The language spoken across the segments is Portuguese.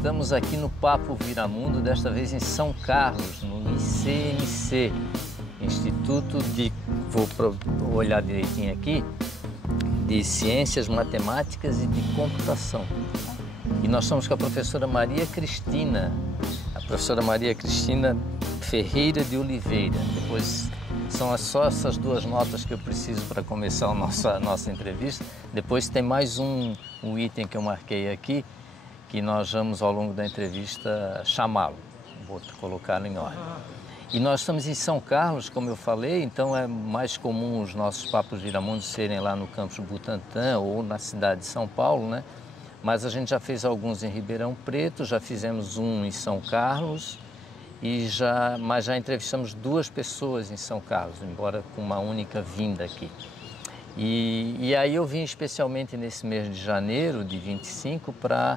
Estamos aqui no Papo Viramundo, desta vez em São Carlos, no ICMC, Instituto de, vou olhar direitinho aqui, de Ciências Matemáticas e de Computação. E nós estamos com a professora Maria Cristina, Ferreira de Oliveira. Depois são só essas duas notas que eu preciso para começar a nossa entrevista. Depois tem mais um item que eu marquei aqui, que nós vamos ao longo da entrevista chamá-lo. Vou colocá-lo em ordem. E nós estamos em São Carlos, como eu falei, então é mais comum os nossos Papos Viramundo serem lá no campus Butantã ou na cidade de São Paulo, né? Mas a gente já fez alguns em Ribeirão Preto, já fizemos um em São Carlos, mas já entrevistamos duas pessoas em São Carlos, embora com uma única vinda aqui. E aí eu vim especialmente nesse mês de janeiro, de 25, para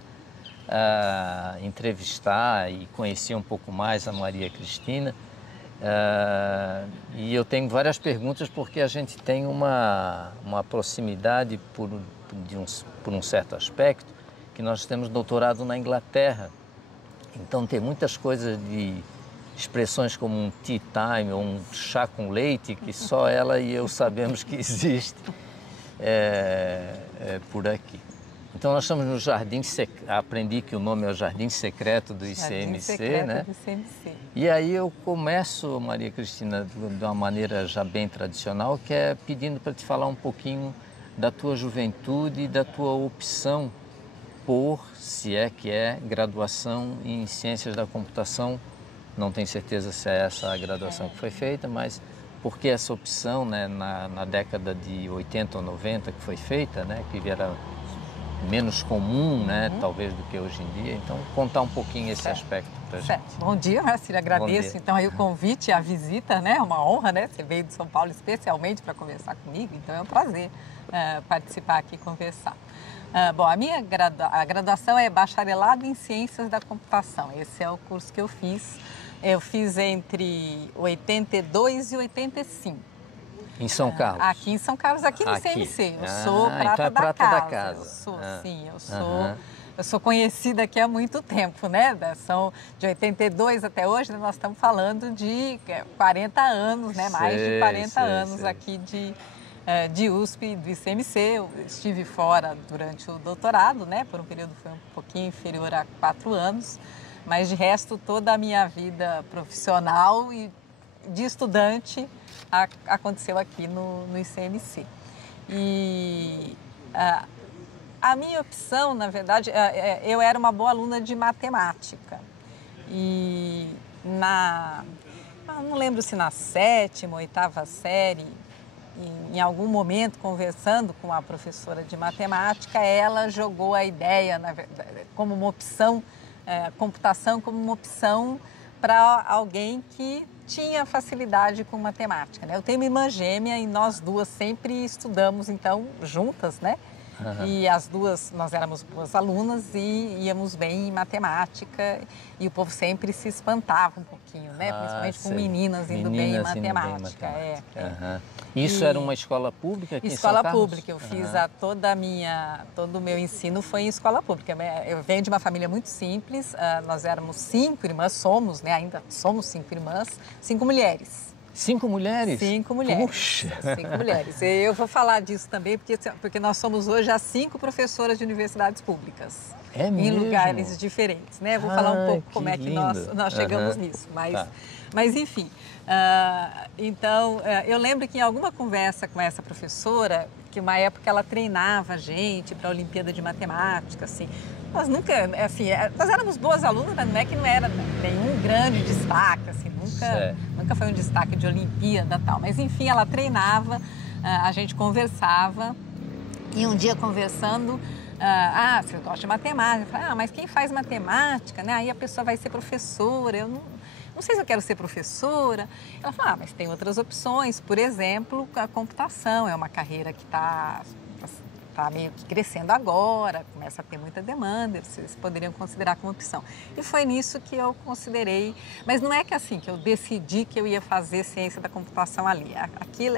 entrevistar e conhecer um pouco mais a Maria Cristina. E eu tenho várias perguntas porque a gente tem uma proximidade por um certo aspecto, que nós temos doutorado na Inglaterra. Então tem muitas coisas de expressões como um tea time ou um chá com leite que só ela e eu sabemos que existe por aqui. Então nós estamos no Jardim Secreto, aprendi que o nome é o Jardim Secreto do ICMC, né? Do ICMC. E aí eu começo, Maria Cristina, de uma maneira já bem tradicional, que é pedindo para te falar um pouquinho da tua juventude e da tua opção por, se é que é, graduação em Ciências da Computação. Não tenho certeza se é essa a graduação que foi feita, mas por que essa opção, né, na década de 80 ou 90 que foi feita, né, que era menos comum, né, talvez, do que hoje em dia. Então, contar um pouquinho esse aspecto para a gente. Bom dia, Marcília. Agradeço, então, aí o convite, a visita, né? É uma honra, né? Você veio de São Paulo especialmente para conversar comigo, então é um prazer participar aqui e conversar. Bom, a minha graduação é Bacharelado em Ciências da Computação. Esse é o curso que eu fiz. Eu fiz entre 82 e 85. Em São Carlos? Aqui em São Carlos, aqui no ICMC. Eu sou prata, então é da casa. Eu sou, sim, eu sou conhecida aqui há muito tempo, né? São de 82 até hoje, nós estamos falando de 40 anos, né? Mais de 40 anos aqui de USP, do ICMC. Eu estive fora durante o doutorado, né? Por um período foi um pouquinho inferior a 4 anos, mas de resto toda a minha vida profissional e de estudante aconteceu aqui no ICMC. E a minha opção, na verdade, eu era uma boa aluna de matemática. E não lembro se na 7ª, 8ª série, em algum momento, conversando com a professora de matemática, ela jogou a ideia, como uma opção, computação como uma opção para alguém que tinha facilidade com matemática, né? Eu tenho uma irmã gêmea e nós duas sempre estudamos, então, juntas, né? E as duas, nós éramos boas alunas e íamos bem em matemática e o povo sempre se espantava um pouquinho, né? Principalmente com meninas indo bem em matemática. Isso era uma escola pública aqui em São Carlos? Escola pública. Eu fiz todo o meu ensino foi em escola pública. Eu venho de uma família muito simples, nós éramos 5 irmãs, somos, né? Ainda somos 5 irmãs, 5 mulheres. 5 mulheres? 5 mulheres. Puxa! 5 mulheres. Eu vou falar disso também, porque nós somos hoje as 5 professoras de universidades públicas. É mesmo? Em lugares diferentes, né? Vou falar um pouco como é que nós chegamos nisso. Mas enfim, então, eu lembro que em alguma conversa com essa professora, que uma época ela treinava a gente para a Olimpíada de Matemática, assim. Nós nunca, assim, nós éramos boas alunas, mas não era nenhum grande destaque, assim, nunca foi um destaque de Olimpíada e tal. Mas, enfim, ela treinava, a gente conversava, e um dia conversando, você gosta de matemática? Eu falei, mas quem faz matemática, né? Aí a pessoa vai ser professora, eu não sei se eu quero ser professora. Ela falou, mas tem outras opções, por exemplo, a computação é uma carreira que está está meio que crescendo agora, começa a ter muita demanda, vocês poderiam considerar como opção. E foi nisso que eu considerei, mas não é que assim, que eu decidi que eu ia fazer ciência da computação ali.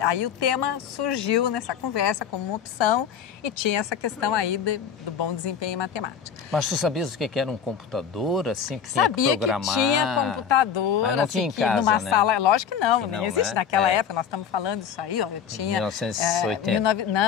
Aí o tema surgiu nessa conversa como uma opção e tinha essa questão aí do bom desempenho em matemática. Mas tu sabias o que era um computador, assim, que tinha que programar? Sabia que tinha computador, mas não assim, tinha em casa, numa né? sala, lógico que não, Que nem não, existe né? naquela época, nós estamos falando isso aí, ó, eu tinha... 1980.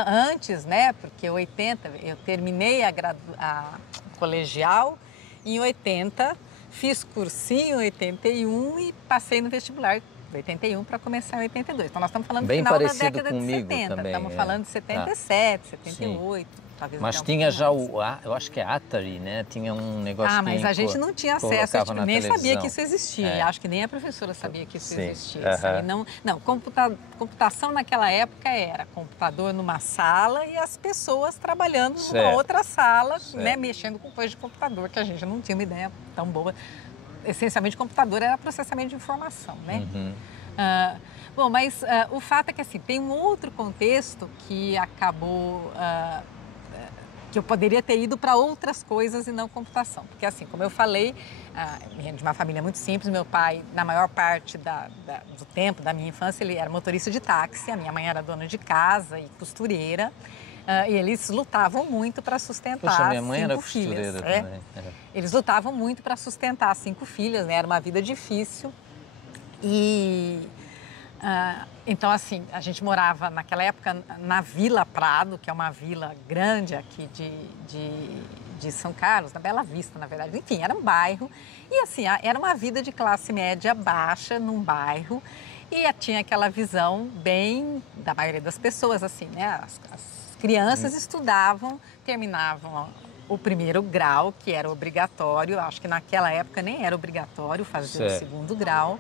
Antes, né, porque 80, eu terminei a colegial em 80, fiz cursinho em 81 e passei no vestibular em 81 para começar em 82. Então nós estamos falando do Bem final da parecido década de comigo 70, também, estamos falando de 77, 78... Talvez mas tinha já eu acho que é Atari, né? Tinha um negócio que mas a gente não tinha acesso, a gente nem sabia que isso existia. Acho que nem a professora sabia que isso existia. Assim, não, computação naquela época era computador numa sala e as pessoas trabalhando numa outra sala, né, mexendo com coisa de computador, que a gente não tinha uma ideia tão boa. Essencialmente, computador era processamento de informação, né? Bom, mas o fato é que assim, tem um outro contexto que acabou... que eu poderia ter ido para outras coisas e não computação. Porque assim, como eu falei, de uma família muito simples, meu pai, na maior parte do tempo da minha infância, ele era motorista de táxi, a minha mãe era dona de casa e costureira, e eles lutavam muito para sustentar 5 filhas. Minha mãe era costureira também. Eles lutavam muito para sustentar 5 filhas, né? Era uma vida difícil. Então, assim, a gente morava naquela época na Vila Prado, que é uma vila grande aqui de São Carlos, na Bela Vista, na verdade. Enfim, era um bairro e, assim, era uma vida de classe média baixa num bairro e tinha aquela visão bem da maioria das pessoas, assim, né? As crianças estudavam, terminavam o primeiro grau, que era obrigatório. Acho que naquela época nem era obrigatório fazer o segundo grau.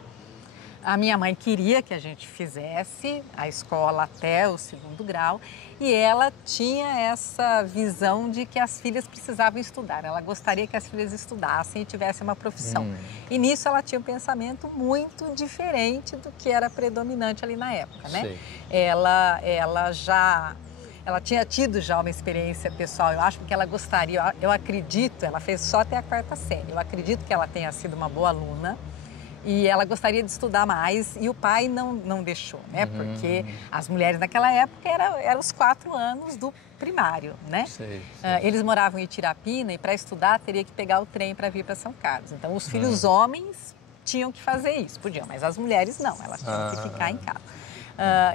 A minha mãe queria que a gente fizesse a escola até o segundo grau e ela tinha essa visão de que as filhas precisavam estudar. Ela gostaria que as filhas estudassem e tivessem uma profissão. E nisso ela tinha um pensamento muito diferente do que era predominante ali na época, né? Ela tinha tido já uma experiência pessoal, eu acho que ela gostaria, eu acredito, ela fez só até a 4ª série, eu acredito que ela tenha sido uma boa aluna. E ela gostaria de estudar mais e o pai não deixou, né? Porque as mulheres naquela época eram os 4 anos do primário, né? Eles moravam em Itirapina e para estudar teria que pegar o trem para vir para São Carlos. Então os filhos homens tinham que fazer isso, podiam, mas as mulheres não, elas tinham que ficar em casa.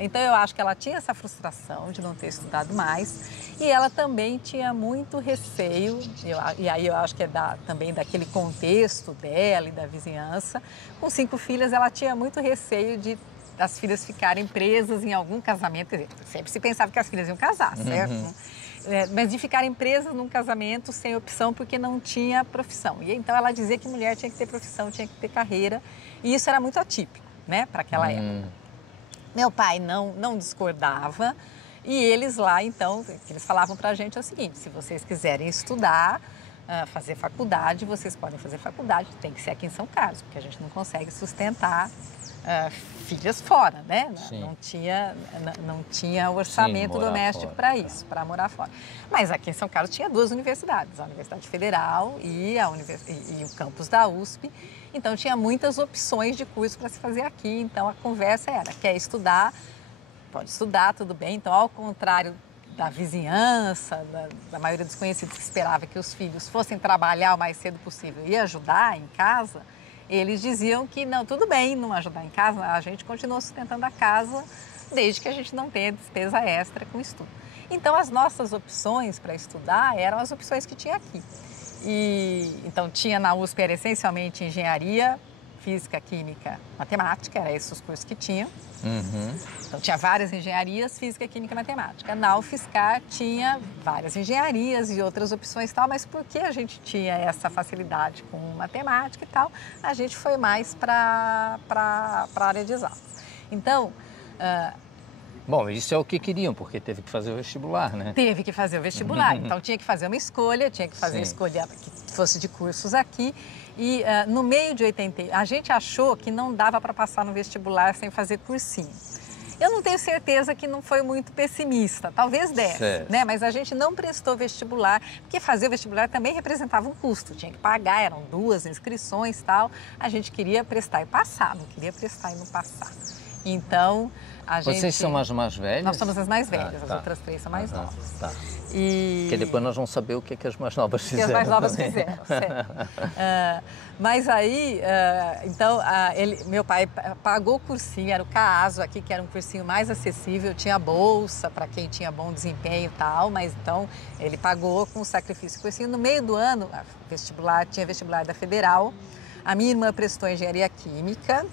Então eu acho que ela tinha essa frustração de não ter estudado mais e ela também tinha muito receio, e aí eu acho que é também daquele contexto dela e da vizinhança. Com 5 filhas ela tinha muito receio de as filhas ficarem presas em algum casamento, quer dizer, sempre se pensava que as filhas iam casar, certo? Mas de ficarem presas num casamento sem opção porque não tinha profissão. E então ela dizia que mulher tinha que ter profissão, tinha que ter carreira e isso era muito atípico, né, para aquela época. Meu pai não discordava e eles lá, então, eles falavam para a gente é o seguinte, se vocês quiserem estudar, fazer faculdade, vocês podem fazer faculdade, tem que ser aqui em São Carlos, porque a gente não consegue sustentar filhas fora, né? Não tinha orçamento doméstico para isso, para morar fora. Mas aqui em São Carlos tinha 2 universidades, a Universidade Federal e o campus da USP. Então tinha muitas opções de curso para se fazer aqui. Então a conversa era, quer estudar, pode estudar, tudo bem. Então ao contrário da vizinhança, da maioria dos conhecidos que esperava que os filhos fossem trabalhar o mais cedo possível e ajudar em casa, eles diziam que não, tudo bem não ajudar em casa, a gente continua sustentando a casa desde que a gente não tenha despesa extra com estudo. Então as nossas opções para estudar eram as opções que tinha aqui. Então tinha na USP, era essencialmente engenharia, física, química, matemática, eram esses os cursos que tinham. Então tinha várias engenharias, física, química e matemática. Na UFSCar tinha várias engenharias e outras opções e tal, mas porque a gente tinha essa facilidade com matemática e tal, a gente foi mais para a área de exatas. Então... Bom, isso é o que queriam, porque teve que fazer o vestibular, né? Teve que fazer o vestibular, então tinha que fazer uma escolha, tinha que fazer a escolha que fosse de cursos aqui. E no meio de 80, a gente achou que não dava para passar no vestibular sem fazer cursinho. Eu não tenho certeza que não foi muito pessimista, talvez 10, né? Mas a gente não prestou vestibular, porque fazer o vestibular também representava um custo, tinha que pagar, eram 2 inscrições e tal. A gente queria prestar e passar, não queria prestar e não passar. Então, Vocês são as mais velhas? Nós somos as mais velhas, as outras 3 são mais novas. Tá. Porque depois nós vamos saber o que as mais novas fizeram. O que as mais novas fizeram, certo. Mas aí, então, meu pai pagou o cursinho, era o CAASO aqui, que era um cursinho mais acessível, tinha bolsa para quem tinha bom desempenho e tal, mas então ele pagou com sacrifício o cursinho. No meio do ano, tinha vestibular da Federal, a minha irmã prestou engenharia química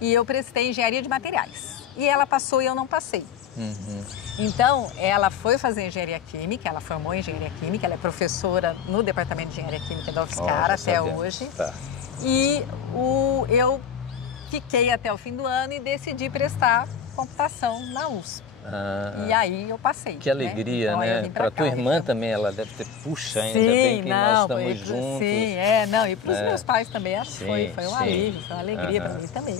e eu prestei engenharia de materiais. E ela passou e eu não passei. Então, ela foi fazer engenharia química, ela formou em engenharia química, ela é professora no departamento de engenharia química da UFSCar até hoje. Tá. E eu fiquei até o fim do ano e decidi prestar computação na USP. E aí eu passei. Que alegria, né? Então, para tua irmã também, ela deve ter, puxa, ainda bem que nós estamos juntos. Sim, e para os meus pais também, acho que foi um alívio, foi uma alegria para mim também.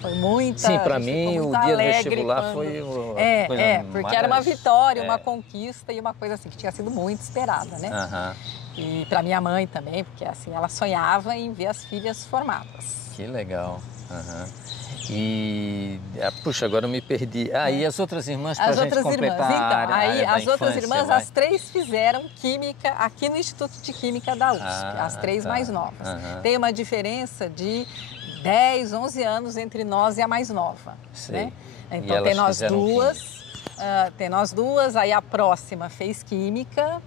Foi muita. Sim, para mim o dia do vestibular foi uma coisa porque era uma vitória, uma conquista e uma coisa assim que tinha sido muito esperada, né? E para minha mãe também, porque assim ela sonhava em ver as filhas formadas. Que legal. E, puxa, agora eu me perdi. E as outras irmãs, para a gente completar a área da as outras infância, irmãs, as 3 fizeram química aqui no Instituto de Química da USP, as 3 mais novas. Tem uma diferença de 10, 11 anos entre nós e a mais nova. Né? Então tem nós duas, aí a próxima fez química,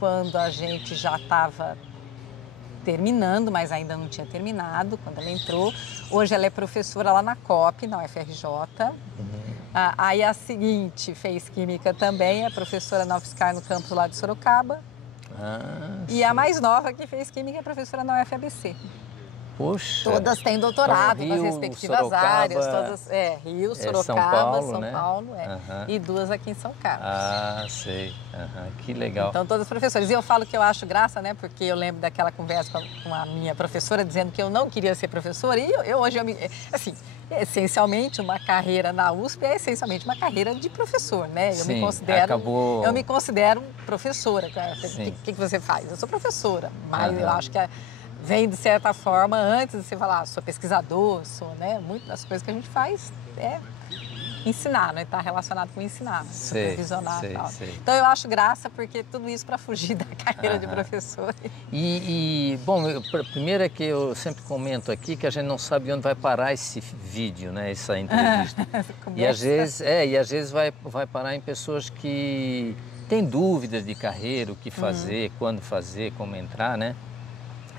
quando a gente já estava terminando, mas ainda não tinha terminado quando ela entrou. Hoje ela é professora lá na COP, na UFRJ. Aí a seguinte fez química também, é professora na UFSCar no campus lá de Sorocaba. E a mais nova que fez química é professora na UFABC. Poxa. Todas têm doutorado nas respectivas Sorocaba, áreas, todas Rio, Sorocaba, São Paulo, e 2 aqui em São Carlos. Sei. Que legal. Então todas professoras. E eu falo que eu acho graça, né? Porque eu lembro daquela conversa com a minha professora dizendo que eu não queria ser professora e hoje assim, essencialmente uma carreira na USP é essencialmente uma carreira de professor, né? Eu me considero professora. O que você faz? Eu sou professora, mas eu acho que vem, de certa forma, antes de você falar, sou pesquisador, né? Muitas das coisas que a gente faz é ensinar, né? Está relacionado com ensinar, supervisionar e tal. Então, eu acho graça, porque tudo isso para fugir da carreira de professor. Bom, primeiro é que eu sempre comento aqui que a gente não sabe onde vai parar esse vídeo, né? Essa entrevista. E às vezes vai parar em pessoas que têm dúvidas de carreira, o que fazer, quando fazer, como entrar, né?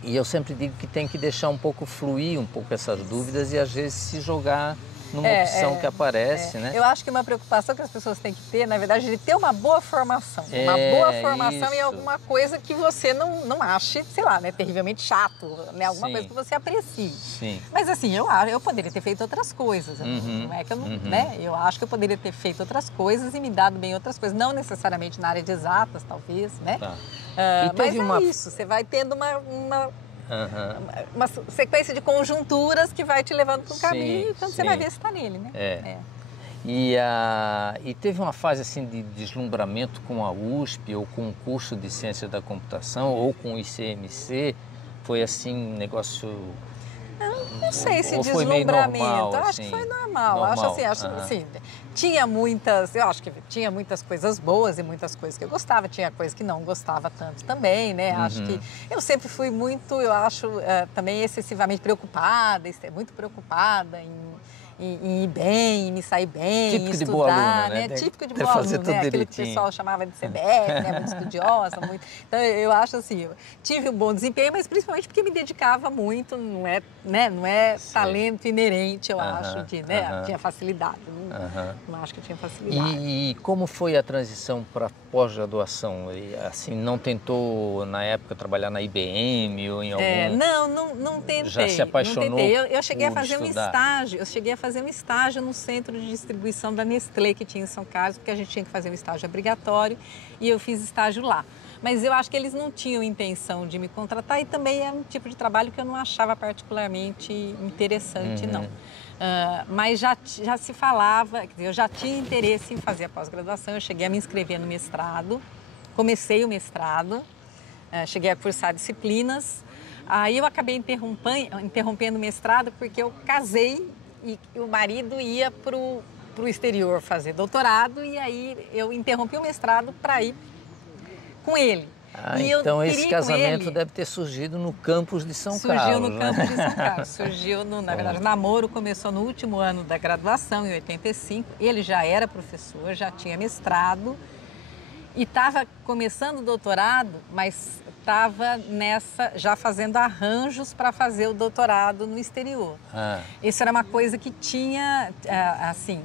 E eu sempre digo que tem que deixar um pouco fluir um pouco essas dúvidas e às vezes se jogar numa opção que aparece, né? Eu acho que uma preocupação que as pessoas têm que ter, na verdade, é de ter uma boa formação. Uma boa formação em alguma coisa que você não ache, sei lá, né, terrivelmente chato, né? Alguma coisa que você aprecie. Mas assim, eu poderia ter feito outras coisas. Não é que eu não, né? Eu acho que eu poderia ter feito outras coisas e me dado bem outras coisas. Não necessariamente na área de exatas, talvez, né? Mas isso, você vai tendo uma sequência de conjunturas que vai te levando para um caminho e quando você vai ver se está nele, né? E teve uma fase assim de deslumbramento com a USP ou com o curso de Ciência da Computação ou com o ICMC? Foi assim um negócio... Não sei se deslumbramento, normal, acho que foi normal. Acho assim, eu acho que tinha muitas coisas boas e muitas coisas que eu gostava, tinha coisas que não gostava tanto também, né? Acho que eu sempre fui muito, eu acho, também excessivamente preocupada, muito preocupada em ir bem, em me sair bem, típico em estudar, de boa aluna, né? Típico de boa aluna, né? Aquilo que o pessoal chamava de CDF, né? Muito estudiosa, muito... Então, eu acho assim, eu tive um bom desempenho, mas principalmente porque me dedicava muito, não é talento inerente, eu acho, tinha facilidade, não acho que eu tinha facilidade. E como foi a transição para pós-graduação? Assim, não tentou, na época, trabalhar na IBM ou em algum... Não tentei. Já se apaixonou? Não tentei. Eu cheguei a fazer um estágio no centro de distribuição da Nestlé que tinha em São Carlos, porque a gente tinha que fazer um estágio obrigatório e eu fiz estágio lá. mas eu acho que eles não tinham intenção de me contratar e também é um tipo de trabalho que eu não achava particularmente interessante, não. Mas já se falava, quer dizer, eu já tinha interesse em fazer a pós-graduação, eu cheguei a me inscrever no mestrado, comecei o mestrado, cheguei a cursar disciplinas, aí eu acabei interrompendo o mestrado porque eu casei e o marido ia para o exterior fazer doutorado e aí eu interrompi o mestrado para ir com ele. Então esse casamento deve ter surgido no campus de São Carlos. Surgiu no campus de São Carlos. Surgiu, na verdade, o namoro começou no último ano da graduação, em 85. Ele já era professor, já tinha mestrado e estava começando o doutorado, mas estava já fazendo arranjos para fazer o doutorado no exterior. Isso era uma coisa que tinha, assim...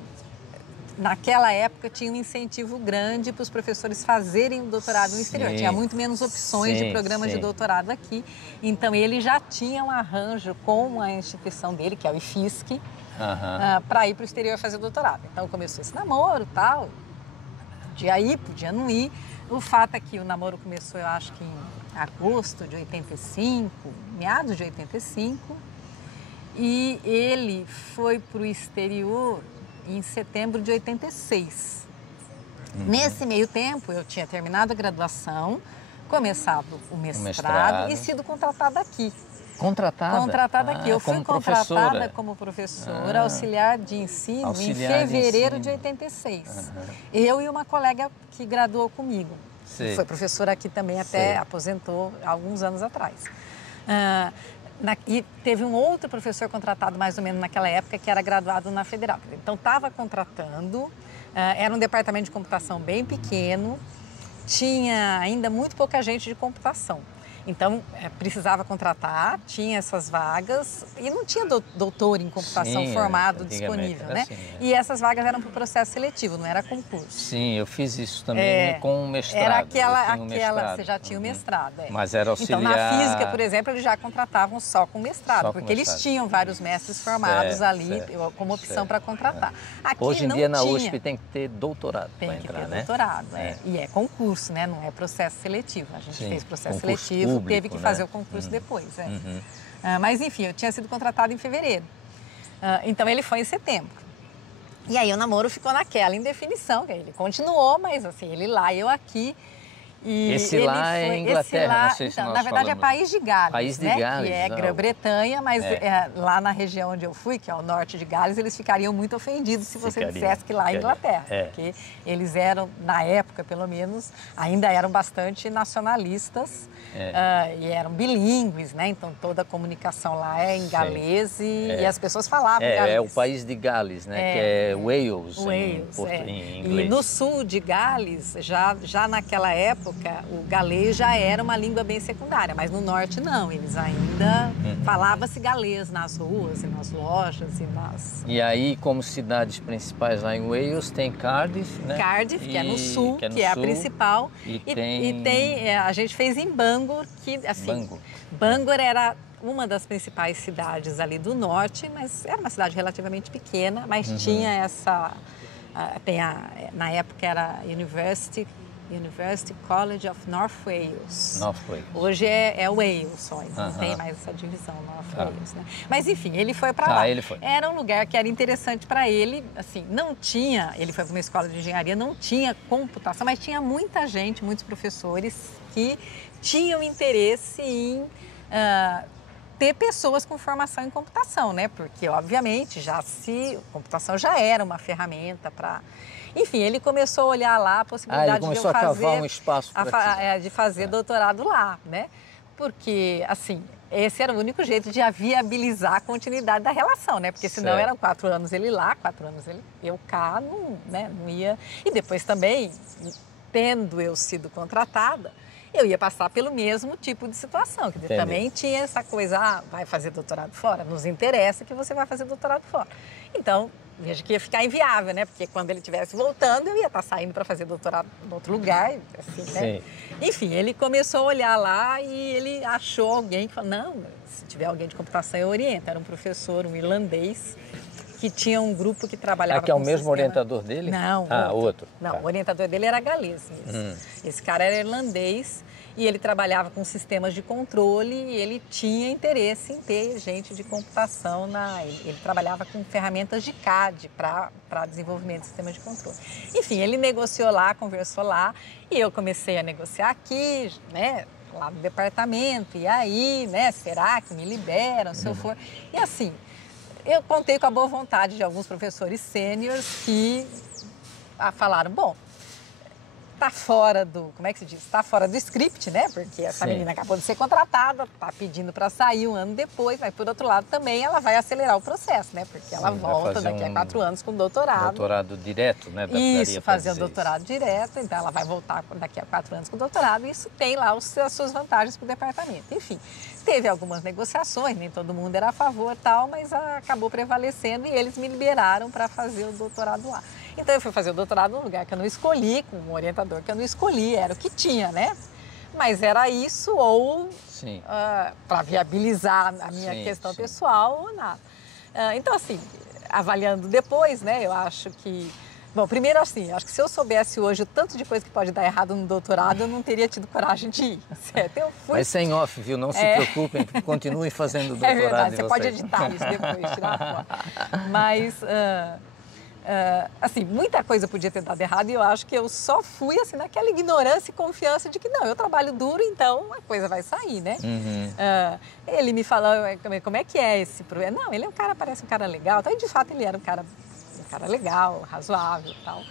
Naquela época tinha um incentivo grande para os professores fazerem o doutorado no exterior. Tinha muito menos opções de programas de doutorado aqui. Então ele já tinha um arranjo com a instituição dele, que é o IFSC, para ir para o exterior fazer o doutorado. Então começou esse namoro e tal. Podia ir, podia não ir. O fato é que o namoro começou, eu acho que em agosto de 85, meados de 85. E ele foi para o exterior em setembro de 86. Nesse meio tempo, eu tinha terminado a graduação, começado o mestrado e sido contratada aqui. Contratada? Contratada aqui. Eu fui contratada como professora auxiliar de ensino em fevereiro de 86. Eu e uma colega que graduou comigo. Foi professora aqui também, até aposentou alguns anos atrás. E teve um outro professor contratado mais ou menos naquela época que era graduado na Federal. Então estava contratando, era um departamento de computação bem pequeno, tinha ainda muito pouca gente de computação. Então precisava contratar, tinha essas vagas e não tinha doutor em computação formado disponível, né? Assim, E essas vagas eram para o processo seletivo, não era concurso. Sim, eu fiz isso também com o mestrado. Era aquela você já tinha o mestrado. Mas era auxiliar... Então na física, por exemplo, eles já contratavam só com mestrado, porque eles tinham vários mestres formados ali como opção para contratar. Aqui hoje em dia na USP tem que ter doutorado para entrar, né? Tem que ter doutorado, E é concurso, né? Não é processo seletivo. A gente fez processo seletivo. Público, teve que fazer o concurso depois. Mas enfim, eu tinha sido contratada em fevereiro. Então ele foi em setembro. E aí o namoro ficou naquela indefinição. Ele continuou, mas assim, ele lá, eu aqui. E esse lá é Inglaterra, não sei se então, na verdade é País de Gales, País de Gales, que é Grã-Bretanha, mas lá na região onde eu fui, que é o norte de Gales, eles ficariam muito ofendidos se você dissesse que lá é Inglaterra, porque eles eram, na época pelo menos, ainda eram bastante nacionalistas e eram bilíngues, né? Então toda a comunicação lá é em galês e as pessoas falavam galês. É o País de Gales, né? Que é Wales, em inglês. E no sul de Gales, já naquela época, o galês já era uma língua bem secundária, mas no norte não, eles ainda falava-se galês nas ruas e nas lojas e nas... E aí, como cidades principais lá em Wales, tem Cardiff, né? Cardiff, que é no sul, que é a principal. A gente fez em Bangor, que assim... Bangor era uma das principais cidades ali do norte, mas era uma cidade relativamente pequena, mas tinha essa... na época era University College of North Wales. Hoje é Wales só, não tem mais essa divisão, North Wales, né? Mas enfim, ele foi para lá. Era um lugar que era interessante para ele, assim, não tinha, ele foi para uma escola de engenharia, não tinha computação, mas tinha muita gente, muitos professores que tinham interesse em ter pessoas com formação em computação, né? Porque, obviamente, computação já era uma ferramenta para... Enfim, ele começou a olhar lá a possibilidade de eu fazer... cavar um espaço de fazer doutorado lá, né? Porque, assim, esse era o único jeito de viabilizar a continuidade da relação, né? Porque senão eram 4 anos ele lá, 4 anos eu cá, não ia... E depois também, tendo eu sido contratada, eu ia passar pelo mesmo tipo de situação. Quer dizer, também tinha essa coisa, vai fazer doutorado fora? Nos interessa que você vai fazer doutorado fora. Então, veja que ia ficar inviável, né? Porque quando ele estivesse voltando, eu ia estar saindo para fazer doutorado em outro lugar, assim, né? Enfim, ele começou a olhar lá e ele achou alguém que falou, não, se tiver alguém de computação, eu oriento. Era um professor, um irlandês, que tinha um grupo que trabalhava que é o mesmo orientador dele? Não. Outro. Não, o orientador dele era galês mesmo. Esse cara era irlandês e ele trabalhava com sistemas de controle e ele tinha interesse em ter gente de computação. Ele trabalhava com ferramentas de CAD para desenvolvimento de sistemas de controle. Enfim, ele negociou lá, conversou lá e eu comecei a negociar aqui, né, lá no departamento. E aí, né, será que me liberam se eu for? E assim, eu contei com a boa vontade de alguns professores sêniores que falaram, bom, está fora do, como é que se diz? Está fora do script, né? Porque essa menina acabou de ser contratada, está pedindo para sair um ano depois, mas por outro lado também ela vai acelerar o processo, né? Porque ela volta daqui a 4 anos com doutorado. Doutorado direto, né? Isso, fazer o doutorado direto, então ela vai voltar daqui a 4 anos com doutorado e isso tem lá as suas vantagens para o departamento. Enfim, teve algumas negociações, nem todo mundo era a favor e tal, mas acabou prevalecendo e eles me liberaram para fazer o doutorado lá. Então eu fui fazer o doutorado num lugar que eu não escolhi, com um orientador que eu não escolhi, era o que tinha, né? Mas era isso ou para viabilizar a minha questão pessoal ou nada. Então assim, avaliando depois, né, eu acho que... Bom, primeiro assim, acho que se eu soubesse hoje o tanto de coisa que pode dar errado no doutorado, eu não teria tido coragem de ir, certo? Eu fui... Mas sem off, viu? Não se preocupem, continuem fazendo o doutorado. É verdade, você pode editar isso depois, tirar a foto. Mas... assim, muita coisa podia ter dado errado e eu acho que eu só fui assim naquela ignorância e confiança de que não, eu trabalho duro, então a coisa vai sair, né? Ele me falou, como é que é esse problema? Não, ele é um cara, parece um cara legal, então, de fato ele era um cara legal, razoável e tal.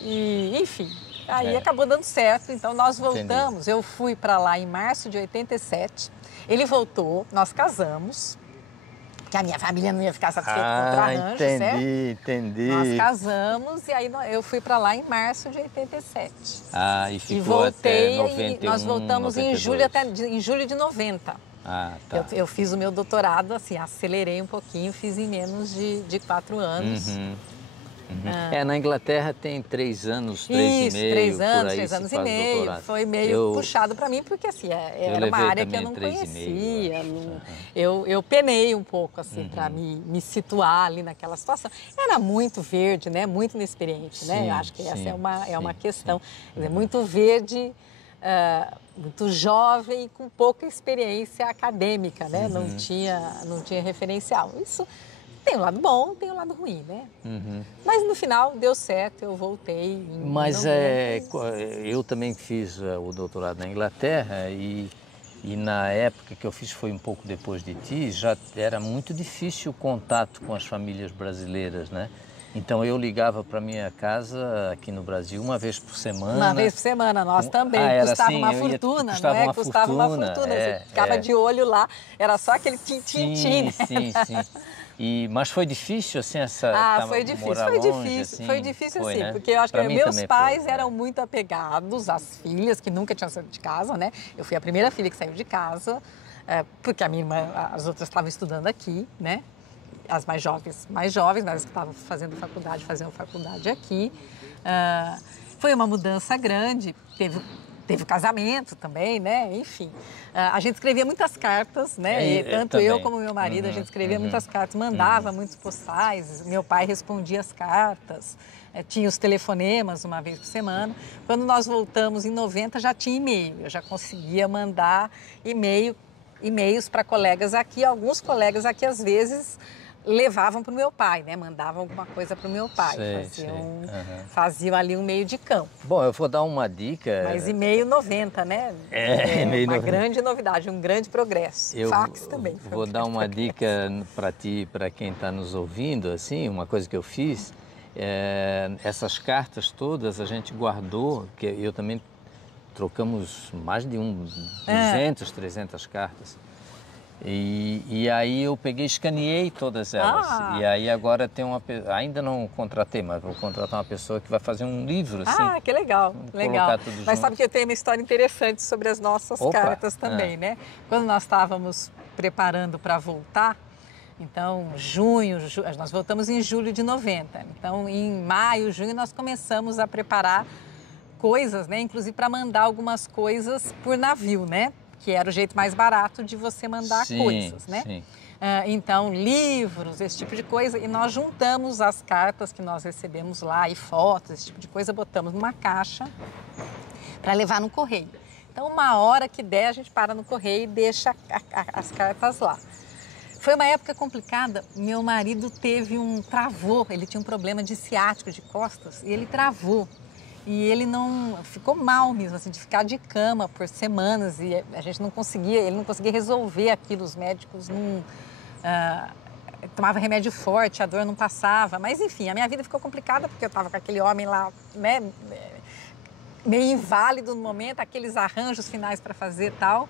E, enfim, aí acabou dando certo, então nós voltamos, eu fui para lá em março de 87, ele voltou, nós casamos, que a minha família não ia ficar satisfeita com o arranjo, certo? Entendi. Nós casamos e aí eu fui para lá em março de 87. E ficou até 91, nós voltamos 92. em julho de 90. Tá. Eu fiz o meu doutorado, assim, acelerei um pouquinho, fiz em menos de 4 anos. Na Inglaterra tem 3 anos, 3 anos e meio. Doutorado. Foi meio puxado para mim, porque assim, era uma área que eu não conhecia. Eu penei um pouco, assim, para me situar ali naquela situação. Era muito verde, né? Muito inexperiente, né? Eu acho que essa é uma questão. Quer dizer, muito verde, muito jovem e com pouca experiência acadêmica, né? Não tinha referencial. Isso... Tem um lado bom, tem um lado ruim, né? Mas no final deu certo, eu voltei. Mas eu também fiz o doutorado na Inglaterra e na época que eu fiz foi um pouco depois de ti, já era muito difícil o contato com as famílias brasileiras, né? Então eu ligava para minha casa aqui no Brasil uma vez por semana. Uma vez por semana, nós também. Custava uma fortuna, não é? Custava uma fortuna. Você ficava de olho lá, era só aquele tim-tim-tim, né? Sim. Mas foi difícil, assim, foi difícil, foi, assim, né? Porque eu acho que meus pais eram muito apegados às filhas, que nunca tinham saído de casa, né? Eu fui a primeira filha que saiu de casa, porque a minha irmã, as outras estavam estudando aqui, né? As mais jovens, mas as que estavam fazendo faculdade, faziam faculdade aqui. Foi uma mudança grande, teve o casamento também, né? Enfim, a gente escrevia muitas cartas, né? Tanto eu como meu marido, a gente escrevia muitas cartas, mandava muitos postais, meu pai respondia as cartas, tinha os telefonemas uma vez por semana. Quando nós voltamos em 90 já tinha e-mail, eu já conseguia mandar e-mails para colegas aqui, alguns colegas aqui às vezes levavam para o meu pai, né? Mandavam alguma coisa para o meu pai, faziam ali um meio de campo. Bom, eu vou dar uma dica. Mas e-mail 90, né? E-mail uma 90. Grande novidade, um grande progresso. Fax também. Vou dar uma dica para ti, para quem está nos ouvindo, assim, uma coisa que eu fiz, essas cartas todas a gente guardou, que eu também trocamos mais de 200, 300 cartas. E aí eu peguei, escaneei todas elas. E aí agora tem ainda não contratei, mas vou contratar uma pessoa que vai fazer um livro, assim. Que legal, legal. Mas sabe que eu tenho uma história interessante sobre as nossas cartas também, né? Quando nós estávamos preparando para voltar, então nós voltamos em julho de 90. Então em maio, junho, nós começamos a preparar coisas, né? Inclusive para mandar algumas coisas por navio, né? Que era o jeito mais barato de você mandar coisas, né? Então, livros, esse tipo de coisa. E nós juntamos as cartas que nós recebemos lá e fotos, esse tipo de coisa, botamos numa caixa para levar no correio. Então, uma hora que der, a gente para no correio e deixa as cartas lá. Foi uma época complicada. Meu marido travou, ele tinha um problema de ciático, de costas, e ele travou. E ele ficou mal mesmo, assim, de ficar de cama por semanas, e ele não conseguia resolver aquilo, os médicos tomava remédio forte, a dor não passava, mas enfim, a minha vida ficou complicada porque eu estava com aquele homem lá, né, meio inválido no momento, aqueles arranjos finais para fazer e tal,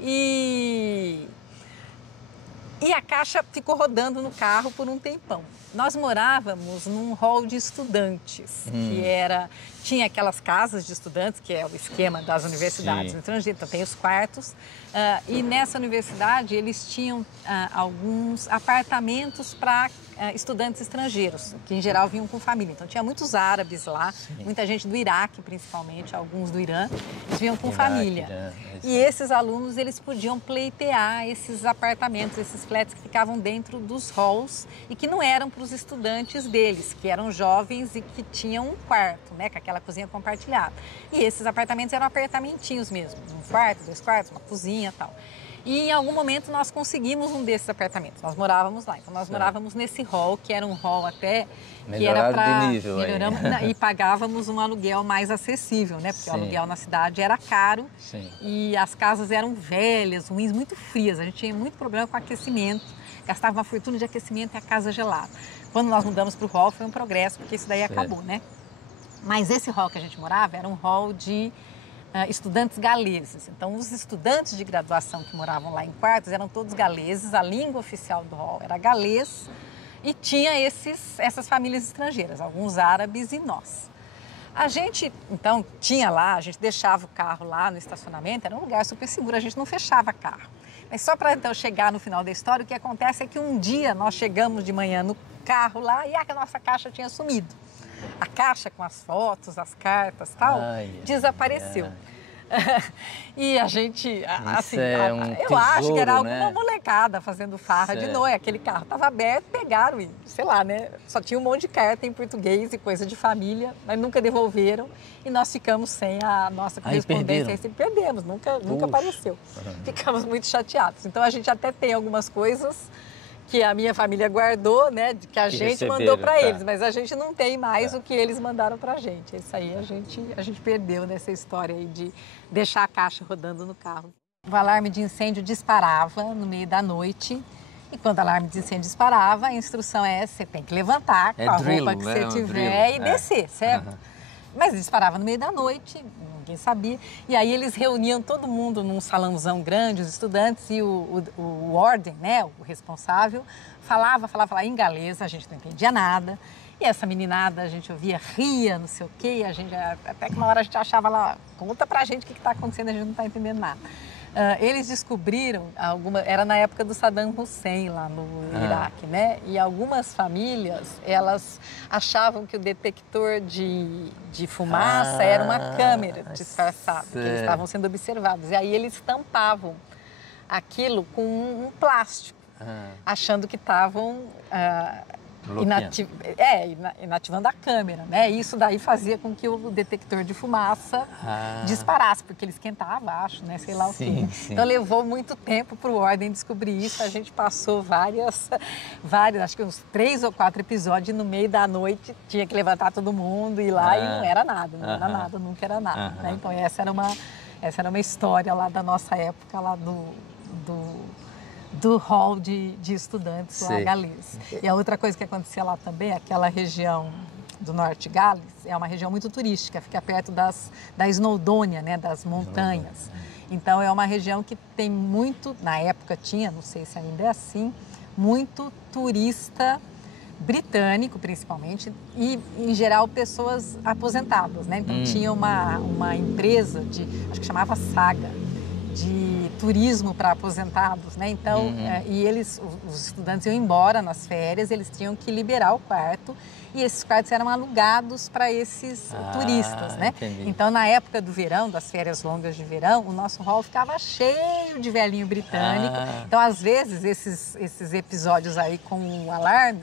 e a caixa ficou rodando no carro por um tempão. Nós morávamos num hall de estudantes, tinha aquelas casas de estudantes, que é o esquema das universidades estrangeiras, então tem os quartos, e nessa universidade eles tinham alguns apartamentos para estudantes estrangeiros, que em geral vinham com família. Então tinha muitos árabes lá, muita gente do Iraque principalmente, alguns do Irã, eles vinham com família. E esses alunos, eles podiam pleitear esses apartamentos, esses flats que ficavam dentro dos halls e que não eram para os estudantes deles, que eram jovens e que tinham um quarto, né, com aquela cozinha compartilhada. E esses apartamentos eram apartamentinhos mesmo, um quarto, 2 quartos, uma cozinha e tal. E em algum momento nós conseguimos um desses apartamentos, nós morávamos lá. Então nós morávamos nesse hall, que era um hall até que era para e pagávamos um aluguel mais acessível, né? Porque o aluguel na cidade era caro e as casas eram velhas, ruins, muito frias. A gente tinha muito problema com aquecimento, gastava uma fortuna de aquecimento e a casa gelada. Quando nós mudamos para o hall foi um progresso, porque isso daí acabou, né? Mas esse hall que a gente morava era um hall de estudantes galeses. Então, os estudantes de graduação que moravam lá em quartos eram todos galeses, a língua oficial do hall era galês e tinha essas famílias estrangeiras, alguns árabes e nós. A gente, então, a gente deixava o carro lá no estacionamento, era um lugar super seguro, a gente não fechava carro. Mas só para então chegar no final da história, o que acontece é que um dia nós chegamos de manhã no carro lá e a nossa caixa tinha sumido. A caixa com as fotos, as cartas e tal, desapareceu. E a gente, assim, eu acho que era alguma molecada fazendo farra de noite. Aquele carro estava aberto, pegaram e, sei lá, né? Só tinha um monte de carta em português e coisa de família, mas nunca devolveram. E nós ficamos sem a nossa correspondência. Perdemos, nunca apareceu. Ficamos muito chateados. Então a gente até tem algumas coisas que a minha família guardou, né, que a gente mandou para eles, mas a gente não tem mais o que eles mandaram para a gente. Isso aí a gente perdeu nessa história aí de deixar a caixa rodando no carro. O alarme de incêndio disparava no meio da noite e quando o alarme de incêndio disparava, a instrução você tem que levantar com a roupa que você tiver e descer, certo? Mas disparava no meio da noite, ninguém sabia. E aí eles reuniam todo mundo num salãozão grande, os estudantes e o warden, né, o responsável, falava em galês, a gente não entendia nada. E essa meninada, a gente ouvia, ria, não sei o quê, até que uma hora a gente achava lá, conta pra gente o que está acontecendo, a gente não está entendendo nada. Eles descobriram, era na época do Saddam Hussein lá no Iraque, né? E algumas famílias, elas achavam que o detector de fumaça era uma câmera disfarçada, que eles estavam sendo observados. E aí eles tampavam aquilo com um plástico, achando que estavam inativando a câmera, né? Isso daí fazia com que o detector de fumaça disparasse, porque ele esquentava, acho, né? Sei lá o quê. Então levou muito tempo para o Warden descobrir isso. A gente passou várias, acho que uns 3 ou 4 episódios, e no meio da noite tinha que levantar todo mundo e ir lá e não era nada, nunca era nada. Né? Então essa era uma história lá da nossa época, lá do hall de estudantes lá galês. E a outra coisa que acontecia lá também, aquela região do Norte Gales, é uma região muito turística, fica perto da Snowdonia, né, das montanhas. Então é uma região que tem muito, na época tinha, não sei se ainda é assim, muito turista britânico principalmente e em geral pessoas aposentadas, né? Então tinha uma empresa acho que chamava Saga, de turismo para aposentados, né? Então, os estudantes iam embora nas férias, eles tinham que liberar o quarto e esses quartos eram alugados para esses turistas, né? Entendi. Então, na época do verão, das férias longas de verão, o nosso hall ficava cheio de velhinho britânico. Então, às vezes, esses episódios aí com o alarme,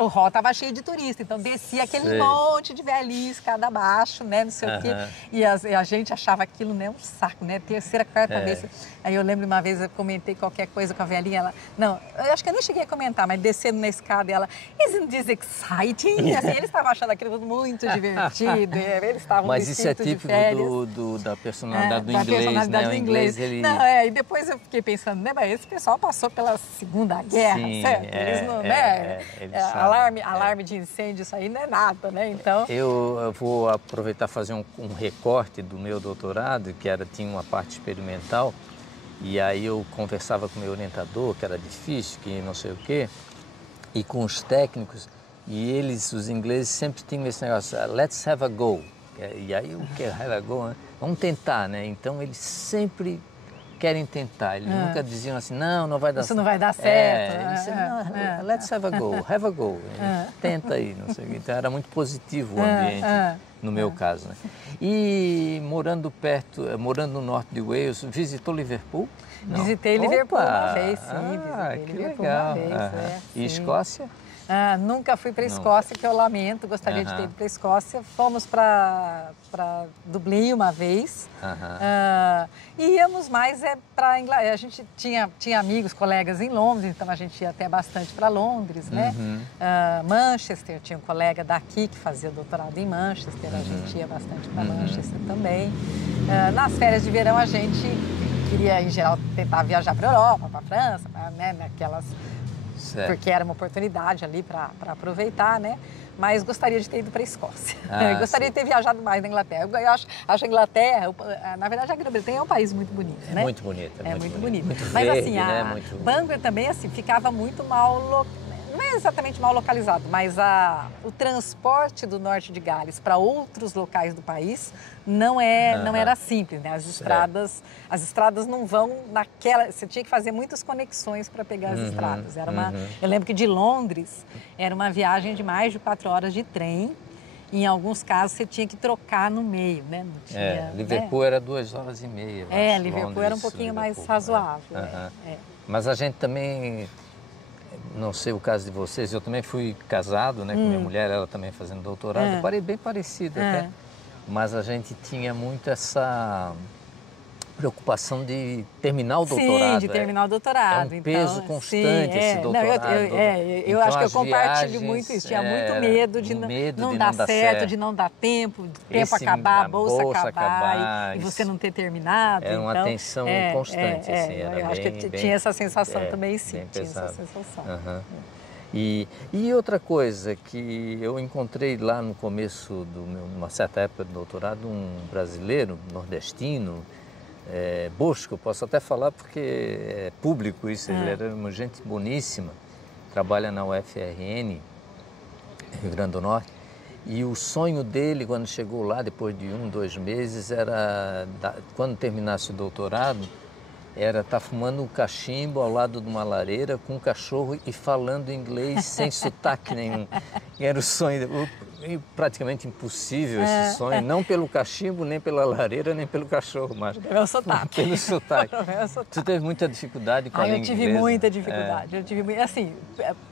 O hall estava cheio de turista, então descia aquele monte de velhinho, escada abaixo, né, não sei o quê. E a gente achava aquilo, né, um saco, né, terceira, quarta vez. Aí eu lembro uma vez, eu comentei qualquer coisa com a velhinha, ela... Não, eu acho que eu nem cheguei a comentar, mas descendo na escada, ela... Isn't this exciting? Assim, eles estavam achando aquilo muito divertido, eles estavam Mas isso é típico da personalidade do inglês, personalidade né? do O inglês, ele... Não, e depois eu fiquei pensando, né, mas esse pessoal passou pela Segunda Guerra, Sim, certo? Eles não, né? Alarme de incêndio, isso aí não é nada, né? Então... Eu vou aproveitar e fazer um recorte do meu doutorado, que tinha uma parte experimental, e aí eu conversava com o meu orientador, que era difícil, que não sei o quê, e com os técnicos, e eles, os ingleses, sempre tinham esse negócio, let's have a go. E aí o que é have a go, né? Vamos tentar, né? Então eles sempre querem tentar, eles nunca diziam assim, não vai dar certo. Isso não vai dar certo. Eles diziam, let's have a go, tenta aí, não sei o quê. Então era muito positivo o ambiente, no meu caso, né? E morando no norte de Wales, visitou Liverpool? Não. Visitei Liverpool uma vez, sim. Que legal. E Escócia? Nunca fui para a Escócia, que eu lamento, gostaria de ter ido para a Escócia. Fomos para Dublin uma vez. E íamos mais para Inglaterra. A gente tinha amigos, colegas em Londres, então a gente ia até bastante para Londres, né? Manchester, tinha um colega daqui que fazia doutorado em Manchester, a gente ia bastante para Manchester também. Nas férias de verão a gente queria, em geral, tentar viajar para a Europa, para a França, né? Naquelas... Porque era uma oportunidade ali para aproveitar, né? Mas gostaria de ter ido para a Escócia. Gostaria de ter viajado mais na Inglaterra. Eu acho a Inglaterra, na verdade, a Grã-Bretanha é um país muito bonito, né? Muito bonito. É muito bonito. Muito Mas verde, assim, né? Bangor também assim, ficava muito mal... Não é exatamente mal localizado, mas o transporte do norte de Gales para outros locais do país não era simples, né? As estradas não vão naquela... Você tinha que fazer muitas conexões para pegar as estradas. Eu lembro que de Londres era uma viagem de mais de 4 horas de trem. Em alguns casos você tinha que trocar no meio, né? Não tinha, Liverpool era 2h30. Liverpool Londres, era um pouquinho mais razoável. Mas a gente também... Não sei o caso de vocês, eu também fui casado, né, com minha mulher, ela também fazendo doutorado, bem parecido até, mas a gente tinha muito essa preocupação de terminar o doutorado. Sim, de terminar o doutorado. É um peso constante esse doutorado. Eu acho que eu compartilho muito isso. Tinha muito medo de não dar certo, de não dar tempo, o tempo acabar, a bolsa acabar e você não ter terminado. Era uma tensão constante. Eu acho que tinha essa sensação também, sim. Tinha essa sensação. E outra coisa que eu encontrei lá no começo, numa certa época do doutorado, um brasileiro, nordestino, Bosco, eu posso até falar porque é público isso, ele era uma gente boníssima, trabalha na UFRN, Rio Grande do Norte, e o sonho dele, quando chegou lá, depois de 2 meses, era, quando terminasse o doutorado, era estar fumando um cachimbo ao lado de uma lareira com um cachorro e falando inglês sem sotaque nenhum. Era o sonho, praticamente impossível esse sonho, não pelo cachimbo, nem pela lareira, nem pelo cachorro, mas pelo sotaque. Pelo sotaque. Tu teve muita dificuldade com a língua inglesa? Eu tive muita dificuldade. Assim,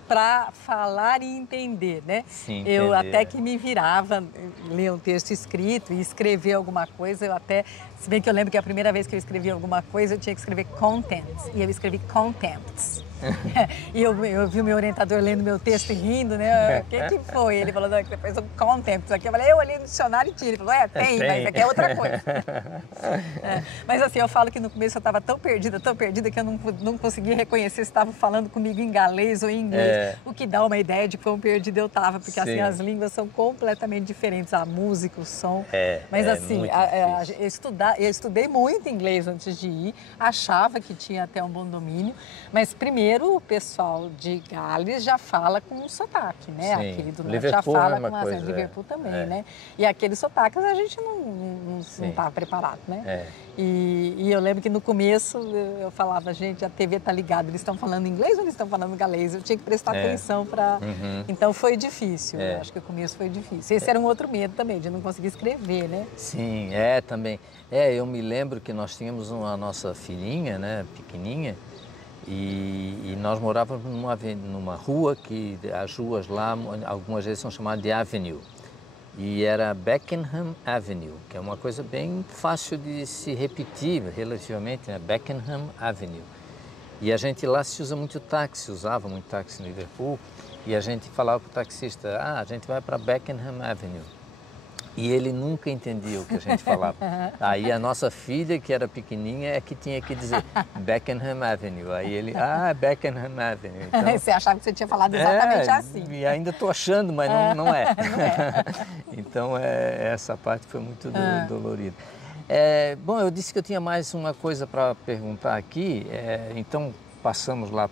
para falar e entender, né? Sim, eu até que me virava, ler um texto escrito e escrever alguma coisa, se bem que eu lembro que a primeira vez que eu escrevi alguma coisa, eu tinha que escrever contents, e eu escrevi contempts. E eu vi o meu orientador lendo meu texto e rindo, né? O que foi? Ele falou, não, que você fez um contempts aqui. Eu falei, eu olhei no dicionário e tirei. Ele falou, tem, mas aqui é outra coisa. Mas assim, eu falo que no começo eu estava tão perdida, que eu não conseguia reconhecer se estavam falando comigo em galês ou em inglês, o que dá uma ideia de quão perdida eu estava, porque assim, as línguas são completamente diferentes, a música, o som. Mas assim, eu estudei muito inglês antes de ir, achava que tinha até um bom domínio, mas primeiro o pessoal de Gales já fala com um sotaque, né? Sim. Aquele do norte Liverpool já fala é com acento. Liverpool também, né? E aqueles sotaques a gente não estava preparado, né? E eu lembro que no começo eu falava, gente, a TV tá ligada, eles estão falando inglês ou eles estão falando galês? Eu tinha que prestar atenção para... Então foi difícil, eu acho que o começo foi difícil. Esse era um outro medo também, de não conseguir escrever, né? Sim, também. Eu me lembro que nós tínhamos a nossa filhinha, né, pequenininha, E nós morávamos numa rua que as ruas lá, algumas vezes são chamadas de Avenue. E era Beckenham Avenue, que é uma coisa bem fácil de se repetir relativamente, né? Beckenham Avenue. E a gente lá se usa muito táxi, usava muito táxi no Liverpool, e a gente falava para o taxista, a gente vai para Beckenham Avenue. E ele nunca entendia o que a gente falava. Aí a nossa filha, que era pequenininha, é que tinha que dizer Beckenham Avenue. Aí ele, Beckenham Avenue. Então, você achava que você tinha falado exatamente assim. E ainda estou achando, mas não é. Então essa parte foi muito dolorida. Bom, eu disse que eu tinha mais uma coisa para perguntar aqui. Então passamos lá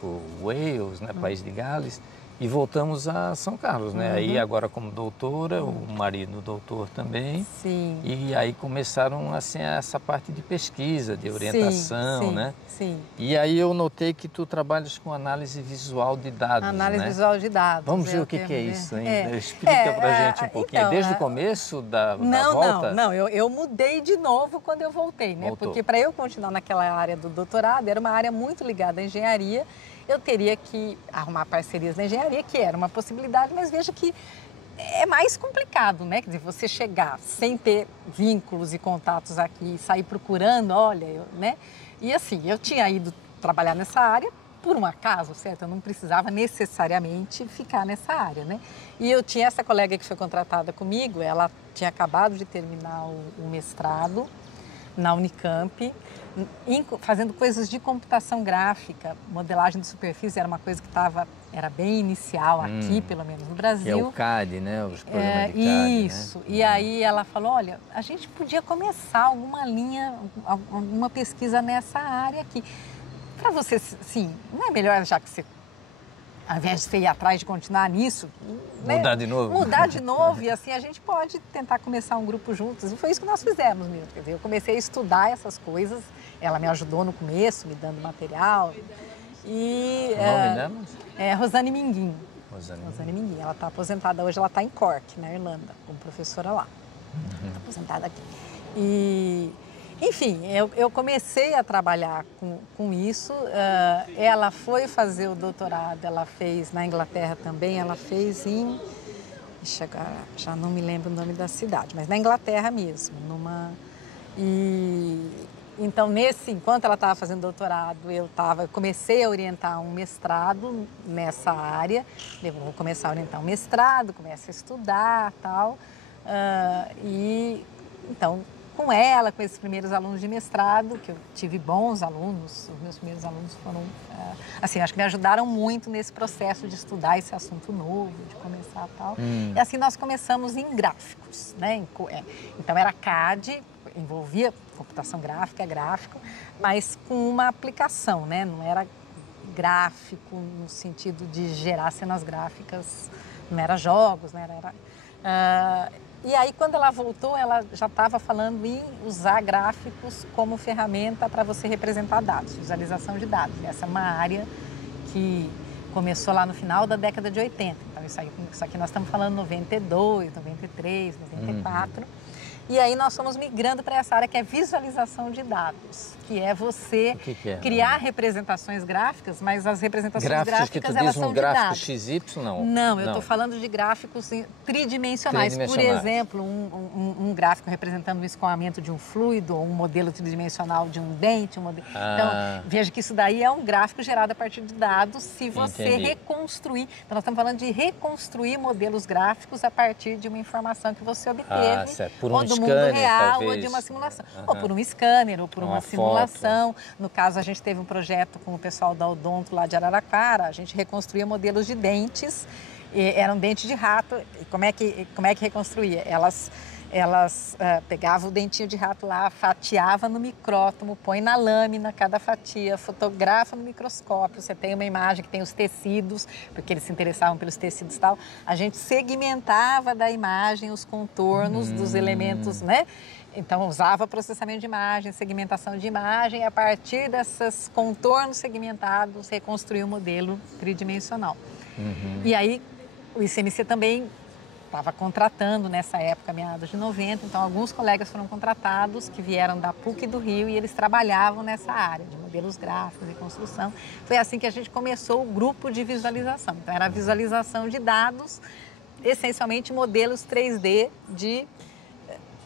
por Wales, né, País de Gales. E voltamos a São Carlos, né? Aí agora como doutora, o marido doutor também. Sim. E aí começaram assim essa parte de pesquisa, de orientação, sim, né? Sim. E aí eu notei que tu trabalhas com análise visual de dados, Análise né? visual de dados. Vamos ver o que é isso, hein? Explica pra gente um pouquinho. Então, desde o começo da volta? Não. Eu mudei de novo quando eu voltei, né? Voltou. Porque para eu continuar naquela área do doutorado, era uma área muito ligada à engenharia. Eu teria que arrumar parcerias na engenharia, que era uma possibilidade, mas veja que é mais complicado, né? Quer dizer, você chegar sem ter vínculos e contatos aqui, sair procurando, né? E assim, eu tinha ido trabalhar nessa área por um acaso, certo? Eu não precisava necessariamente ficar nessa área, né? E eu tinha essa colega que foi contratada comigo, ela tinha acabado de terminar o mestrado na Unicamp, fazendo coisas de computação gráfica, modelagem de superfície era uma coisa que era bem inicial aqui, pelo menos no Brasil. Que é o CAD, né? Os programas de CAD, isso. Né? E aí ela falou, olha, a gente podia começar alguma linha, alguma pesquisa nessa área aqui. Para você, sim, não é melhor, já que você, ao invés de você ir atrás de continuar nisso, mudar de novo? Mudar de novo e assim a gente pode tentar começar um grupo juntos. E foi isso que nós fizemos mesmo. Quer dizer, eu comecei a estudar essas coisas, ela me ajudou no começo, me dando material. E, o nome dela? É Rosane Minguim. Rosane Minguim. Ela está aposentada hoje, ela está em Cork, na Irlanda, como professora lá. Está aposentada aqui. E, enfim, eu comecei a trabalhar com isso. Ela foi fazer o doutorado, ela fez na Inglaterra também, ela fez em... já não me lembro o nome da cidade, mas na Inglaterra mesmo. Então, enquanto ela estava fazendo doutorado, eu comecei a orientar um mestrado nessa área. Eu vou começar a orientar um mestrado, começo a estudar e tal. Então, com ela, com esses primeiros alunos de mestrado, que eu tive bons alunos, os meus primeiros alunos foram, assim, acho que me ajudaram muito nesse processo de estudar esse assunto novo, de começar e tal. E assim nós começamos em gráficos, né? Então era CAD, envolvia computação gráfica, gráfico, mas com uma aplicação, né? Não era gráfico no sentido de gerar cenas gráficas, não era jogos, né? E aí, quando ela voltou, ela já estava falando em usar gráficos como ferramenta para você representar dados, visualização de dados. Essa é uma área que começou lá no final da década de 80. Então, isso aqui nós estamos falando 92, 93, 94. E aí nós fomos migrando para essa área que é visualização de dados, que é você criar representações gráficas, mas as representações gráficas elas são de dados. Gráfico XY, não? Não, eu estou falando de gráficos tridimensionais. Por exemplo, um gráfico representando o escoamento de um fluido, ou um modelo tridimensional de um dente. Então, veja que isso daí é um gráfico gerado a partir de dados se você reconstruir. Então, nós estamos falando de reconstruir modelos gráficos a partir de uma informação que você obteve. Certo. Por do mundo real, talvez. ou de uma simulação. Ou por um scanner, ou por uma simulação. No caso, a gente teve um projeto com o pessoal da Odonto lá de Araraquara, a gente reconstruía modelos de dentes, eram dentes de rato. E como é que reconstruía? Elas pegavam o dentinho de rato lá, fatiava no micrótomo, põe na lâmina cada fatia, fotografa no microscópio, você tem uma imagem que tem os tecidos, porque eles se interessavam pelos tecidos e tal. A gente segmentava da imagem os contornos dos elementos, né? Então, usava processamento de imagem, segmentação de imagem, e a partir desses contornos segmentados, reconstruía o modelo tridimensional. E aí, o ICMC também estava contratando nessa época, meados de 90, então alguns colegas foram contratados que vieram da PUC do Rio e eles trabalhavam nessa área de modelos gráficos e construção. Foi assim que a gente começou o grupo de visualização. Então era a visualização de dados, essencialmente modelos 3D de